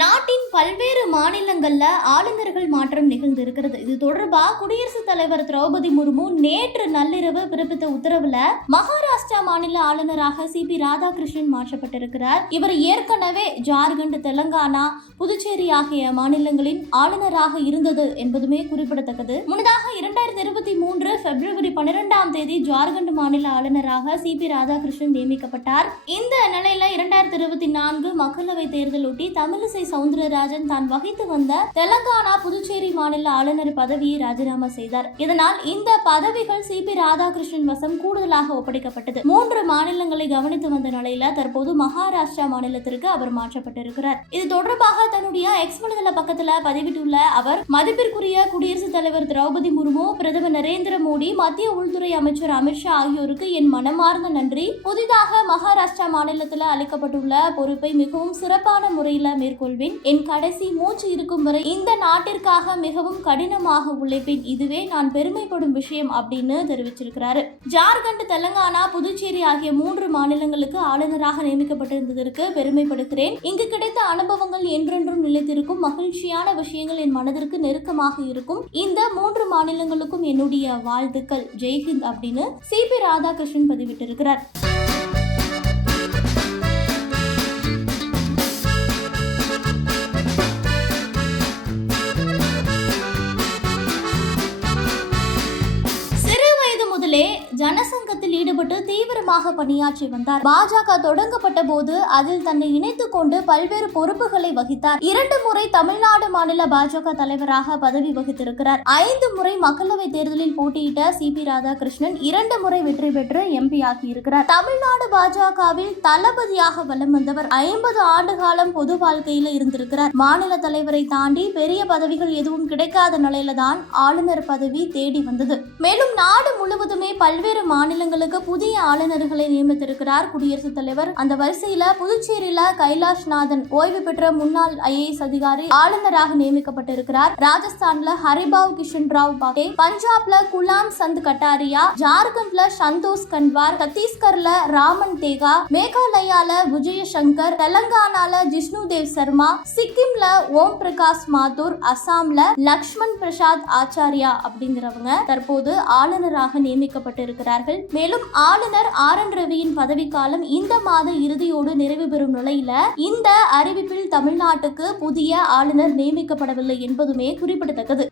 நாட்டின் பல்வேறு மாநிலங்களில் ஆளுநர்கள் மாற்றம் நிகழ்ந்து இருக்கிறது இது தொடர்பாக குடியரசுத் தலைவர் திரௌபதி முர்மு நேற்று நள்ளிரவு பிறப்பித்த உத்தரவுல மகாராஷ்டிரா மாநில ஆளுநராக சி பி ராதாகிருஷ்ணன் மாற்றப்பட்டிருக்கிறார். இவர் ஏற்கனவே ஜார்க்கண்ட் தெலங்கானா புதுச்சேரி ஆகிய மாநிலங்களின் ஆளுநராக இருந்தது என்பதுமே குறிப்பிடத்தக்கது. முன்னதாக இரண்டாயிரத்தி இருபத்தி மூன்று பிப்ரவரி பன்னிரெண்டாம் தேதி ஜார்க்கண்ட் மாநில ஆளுநராக சி பி ராதாகிருஷ்ணன் நியமிக்கப்பட்டார். இந்த நிலையில இரண்டாயிரத்தி இருபத்தி நான்கு மக்களவை தேர்தலொட்டி தமிழிசை சவுந்தரராஜன் தான் வகித்து வந்த தெலங்கானா புதுச்சேரி மாநில ஆளுநர் பதவியை ராஜினாமா செய்தார். இதனால் இந்த பதவிகள் சி. பி. ராதாகிருஷ்ணன் வசம் கூடுதலாக ஒப்படைக்கப்பட்டது. மூன்று மாநிலங்களை கவனித்து வந்த நிலையில தற்போது மகாராஷ்டிரா மாநிலத்திற்கு அவர் மாற்றப்பட்டிருக்கிறார். இது தொடர்பாக தன்னுடைய எக்ஸ் வலைதள பக்கத்துல பதிவிட்டுள்ள அவர் மதிப்பிற்குரிய குடியரசுத் தலைவர் திரௌபதி முர்மு பிரதமர் நரேந்திர மோடி மத்திய உள்துறை அமைச்சர் அமித்ஷா ஆகியோருக்கு என் மனமார்ந்த நன்றி. புதிதாக மகாராஷ்டிரா மாநிலத்தில் அளிக்கப்பட்டுள்ள பொறுப்பை மிகவும் சிறப்பான முறையில் மேற்கொள்வேன். என் கடைசி மூச்சு இருக்கும் வரை இந்த நாட்டிற்காக மிகவும் கடினமாக உழைப்பேன். இதுவே நான் பெருமைப்படும் விஷயம் அப்படின்னு தெரிவிச்சிருக்கிறாரு. ஜார்க்கண்ட் தெலங்கானா புதுச்சேரி ஆகிய மூன்று மாநிலங்களுக்கு ஆளுநராக நியமிக்கப்பட்டிருந்ததற்கு பெருமைப்படுகிறேன். இங்கு கிடைத்த அனுபவங்கள் என்றென்றும் நிலைத்திருக்கும் மகிழ்ச்சியான விஷயங்கள் என் மனதிற்கு நெருக்கமாக இருக்கும். இந்த மூன்று மாநிலங்களுக்கும் என்னுடைய வாழ்த்துக்கள். ஜெய்ஹிந்த் அப்படின்னு சி. பி. ராதாகிருஷ்ணன் பதிவிட்டிருக்கிறார். சிறு வயது முதலே ஜனசங்கத்தில் ஈடுபட்டு தீவிரமாக பணியாற்றி வந்தார். பாஜக தொடங்கப்பட்ட போது அதில் தன்னை இணைத்துக் கொண்டு பல்வேறு பொறுப்புகளை வகித்தார். இரண்டு முறை தமிழ்நாடு மாநில பாஜக தலைவராக பதவி வகித்திருக்கிறார். ஐந்து முறை மக்களவை தேர்தலில் போட்டியிட்ட சி. பி. ராதாகிருஷ்ணன் இரண்டு முறை வெற்றி பெற்று எம்பி ஆகியிருக்கிறார். தமிழ்நாடு பாஜகவில் தளபதியாக வலம் வந்தவர் ஐம்பது ஆண்டு காலம் பொது வாழ்க்கையில இருந்திருக்கிறார். மாநில தலைவரை தாண்டி பெரிய பதவிகள் எதுவும் கிடைக்காத நிலையில தான் ஆளுநர் பதவி தேடி வந்தது. மேலும் நாடு முழுவதுமே பல்வேறு மாநிலங்களுக்கு புதிய ஆளுநர்களை நியமித்திருக்கிறார் குடியரசுத் தலைவர். அந்த வரிசையில புதுச்சேரியில கைலாஷ்நாதன் ஓய்வு பெற்ற முன்னாள் ஐஏஎஸ் அதிகாரி ஆளுநராக நியமிக்கப்பட்டிருக்கிறார். ராஜஸ்தான்ல ஹரிபாவ் கிஷன் ராவ் பாட்டே பஞ்சாப்ல குலாம் சந்த் கட்டாரியா ஜார்க்கண்ட்ல சந்தோஷ் கன்வார் சத்தீஸ்கர்ல ராமன் தேகா மேகாலயால விஜய சங்கர் தெலங்கானால ஜிஷ்ணு தேவ் சர்மா சிக்கிம்ல ஓம் பிரகாஷ் மாத்தூர் அசாம்ல லக்ஷ்மண் பிரசாத் ஆச்சாரியா அப்படிங்கிறவங்க தற்போது ஆளுநராக இருக்கிறார்கள் மேலும் ஆளுநர் ஆர். என். ரவியின் பதவிக்காலம் இந்த மாத இறுதியோடு நிறைவு பெறும் நிலையில இந்த அறிவிப்பில் தமிழ்நாட்டுக்கு புதிய ஆளுநர் நியமிக்கப்படவில்லை என்பதுமே குறிப்பிடத்தக்கது.